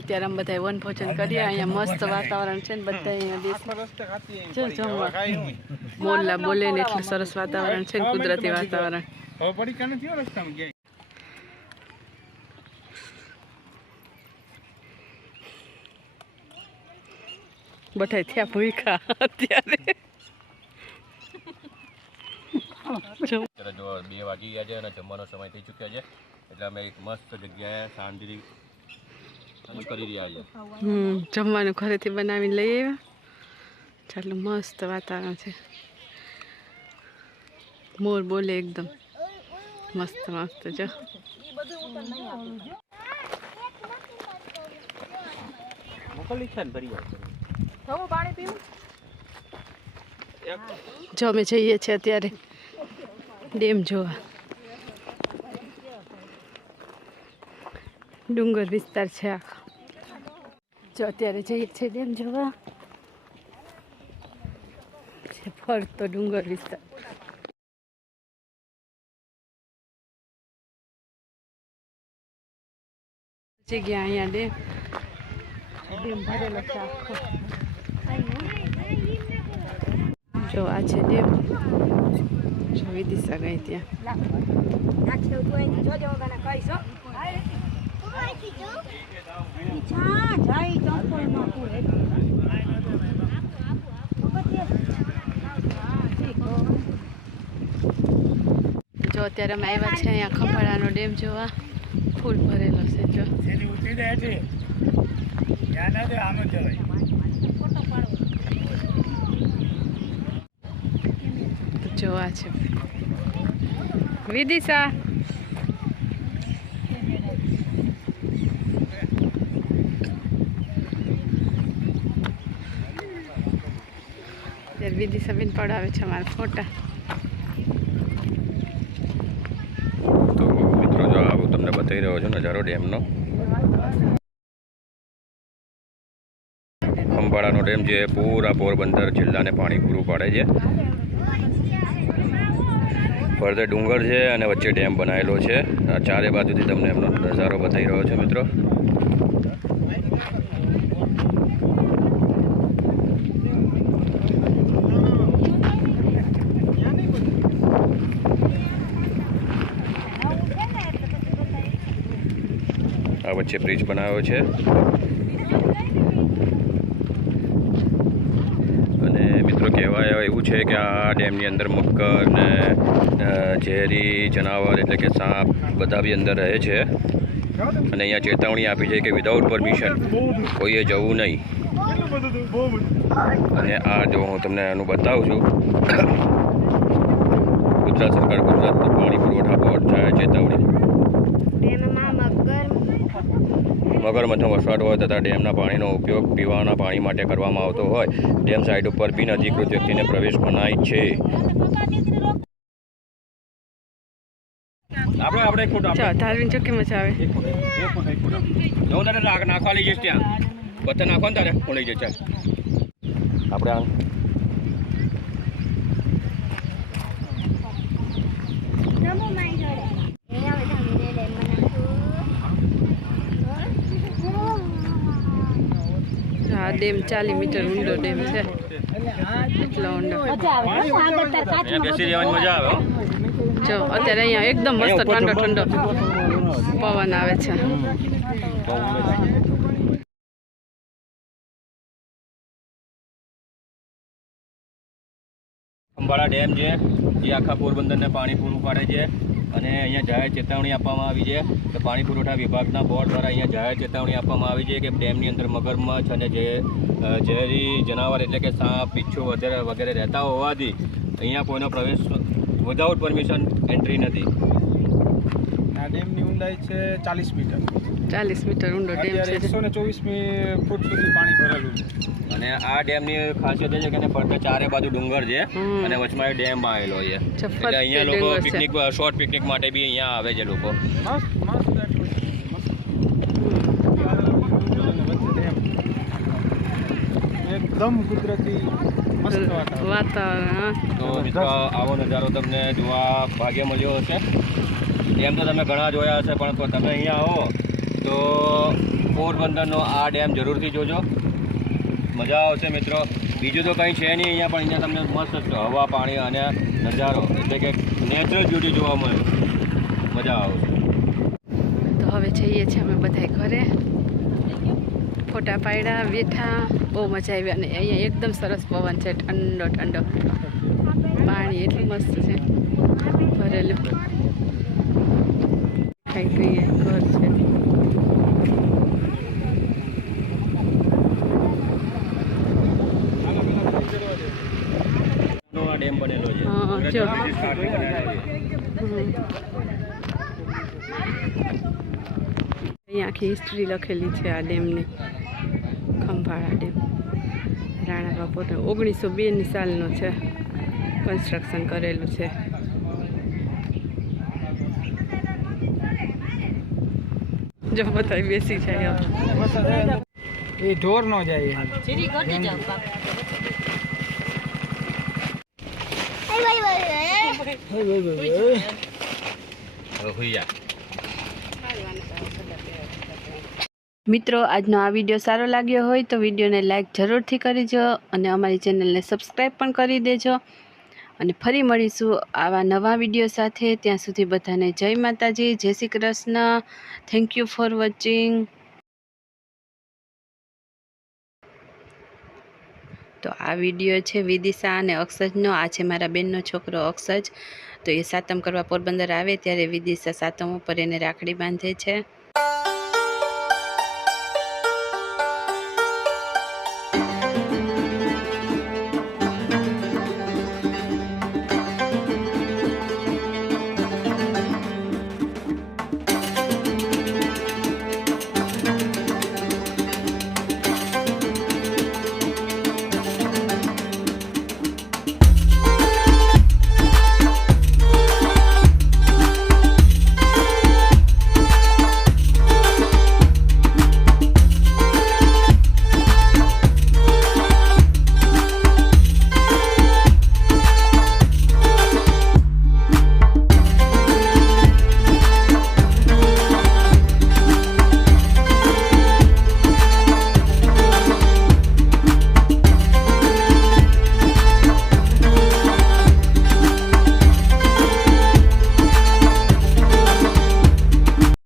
અત્યારે અમે બધા વન ભોજન કરીએ અહીંયા મસ્ત વાતાવરણ છે ને બધા અહીંયા દેશ જો જમવા. બોલલા બોલે ને એટલું સરસ વાતાવરણ છે ને કુદરતી વાતાવરણ. બધા થયા ભૂખા અત્યારે. અત્યારે જો બે વાગી ગયા છે અને જમવાનો સમય થઈ ચૂક્યો છે. એટલે અમે એક મસ્ત જગ્યાએ શાંતિથી કરી રહ્યા છીએ. હમ જમવાનું ઘરેથી બનાવીને લઈ આવ્યા. ચાલો મસ્ત વાતાવરણ છે. મોર બોલે એકદમ. મસ્ત મસ્ત જો. જો અમે જઈએ છીએ અત્યારે ડેમ જોવા. ડુંગર વિસ્તાર છે આખો. જો અત્યારે જઈએ છીએ ડેમ જોવા. ફરતો ડુંગર વિસ્તાર. જગ્યા અહીંયા ડેમ. ડેમ ભરેલો છે આખો. જો આ છે ડેમ. જો વિદિશા ગઈ ત્યાં. જો અત્યારે અમે આવ્યા છે અહીંયા ખંભાળાનો ડેમ જોવા. ફૂલ ભરેલો છે જો. એની ઉતરી જાય છે. ત્યાં ના દે આમ જ જવાય. તો જો આ છે. વિદિશા. ત્યારે વિદિશા બેન પડાવે છે અમારા ફોટા. તો મિત્રો, જો આવું તમને બતાવી રહ્યો છું નજારો ડેમનો. ખંભાળાનો ડેમ જે પૂરા પોરબંદર જિલ્લાને પાણી પૂરું પાડે છે. ફરતે ડુંગર છે અને વચ્ચે ડેમ બનાવેલો છે. ચારે બાજુથી તમને એમનો નજારો બતાવી રહ્યો છે, મિત્રો. વચ્ચે બ્રિજ બનાવ્યો છે. અને મિત્રો કહેવાય એવું છે કે આ ડેમની અંદર મક્કર ને ઝેરી, જનાવર એટલે કે સાપ બધા બી અંદર રહે છે. અને અહીંયા ચેતવણી આપી છે કે વિધાઉટ પરમિશન કોઈએ જવું નહીં. અને આ જો હું તમને એનું બતાવું છું. ગુજરાત સરકાર ગુજરાત પાણી પુરવઠા બોર્ડ ચેતવણી. મગરમચ્છનો વસવાટ હોય તથા ડેમના પાણીનો ઉપયોગ પીવાના પાણી માટે કરવામાં આવતો હોય. ડેમ સાઇડ ઉપર બિન અધિકૃત વ્યક્તિને પ્રવેશ મનાય છે. આપણે આપણે એક ફોટો જો મજા આવે? એક ફોટો એક ફોટો એક ફોટો. જો તારે નાખવા લઈ જઈશ ત્યાં. બધા નાખવા ને તારે હું લઈ જઈશ આપણે આ ડેમ ચાલી મીટર ઊંડો ડેમ છે. એટલો ઊંડો. અહીંયા બેસી રહેવાની મજા આવે હો. જો અત્યારે અહીંયા એકદમ મસ્ત ઠંડો ઠંડો પવન આવે છે. ખંભાળા ડેમ છે, જે આખા પોરબંદરને પાણી પૂરું પાડે છે અને અહીંયા જાહેર ચેતવણી આપવામાં આવી છે. કે પાણી પુરવઠા વિભાગના બોર્ડ દ્વારા અહીંયા જાહેર ચેતવણી આપવામાં આવી છે કે ડેમની અંદર મગરમચ્છ અને જે ઝેરી જનાવર એટલે કે સાપ પીછું વગેરે વગેરે રહેતા હોવાથી અહીંયા કોઈનો પ્રવેશ વિધાઉટ પરમિશન એન્ટ્રી નથી. આ ડેમની ઊંડાઈ છે ચાલીસ મીટર. ચાલીસ મીટર ઊંડો ડેમ છે. એકસો ને ચોવીસ ફૂટ સુધી પાણી ભરેલું છે. અને આ ડેમની ખાસિયત એ છે કે ફરતે ચારે બાજુ ડુંગર છે અને વચમાં ડેમ આવેલો છે. એટલે અહીંયા લોકો પિકનિક શોર્ટ પિકનિક માટે બી અહીંયા આવે છે લોકો. મસ્ત મસ્ત એટલું મસ્ત ડેમ એકદમ કુદરતી વાતાવરણ. વાતાવરણ તો આવો નજારો તમને જોવા ભાગ્ય મળ્યો હશે. એમ તો તમે ઘણા જોયા હશે, પણ તમે અહીંયા આવો તો પોરબંદરનો આ ડેમ જરૂરથી જોજો. મજા આવશે મિત્રો. બીજું તો કંઈ છે નહીં અહીંયા, પણ અહીંયા તમને મસ્ત હવા, પાણી અને નજારો, એટલે કે નેચરલ બ્યુટી જોવા મળે. મજા આવશે. તો હવે જઈએ છીએ અમે બધા ઘરે. ફોટા પાડ્યા, બેઠા. બહુ મજા આવી અને અહીંયા એકદમ સરસ પવન છે, ઠંડો ઠંડો. પાણી એટલું મસ્ત છે. ભરેલું ખાઈ ગઈએ ઘર છે નો આ ડેમ બનેલો છે હા, અંગ્રેજો જો. બ્રિટિશ કાળથી બનાવેલો છે. અહીંયા આખી હિસ્ટ્રી લખેલી છે આ ડેમની. ખંભાળા ડેમ. રાણા બાપોતે ઓગણીસો બેની સાલનો છે કન્સ્ટ્રક્શન કરેલું છે. જો બધા બેસી જાય એ ઢોર ન જાય મિત્રો, આજનો આ વીડિયો સારો લાગ્યો હોય તો વિડીયોને લાઇક જરૂરથી કરીજો અને અમારી ચેનલને સબસ્ક્રાઈબ પણ કરી દેજો. અને ફરી મળીશું આવા નવા વીડિયો સાથે. ત્યાં સુધી બધાને જય માતાજી, જય Shri Krishna. Thank you for watching તો આ વીડિયો છે વિદિશા અને અક્ષજનો. આ છે મારા બેનનો છોકરો અક્ષજ. તો એ સાતમ કરવા પોરબંદર આવે ત્યારે વિદિશા સાતમ ઉપર એને રાખડી બાંધે છે.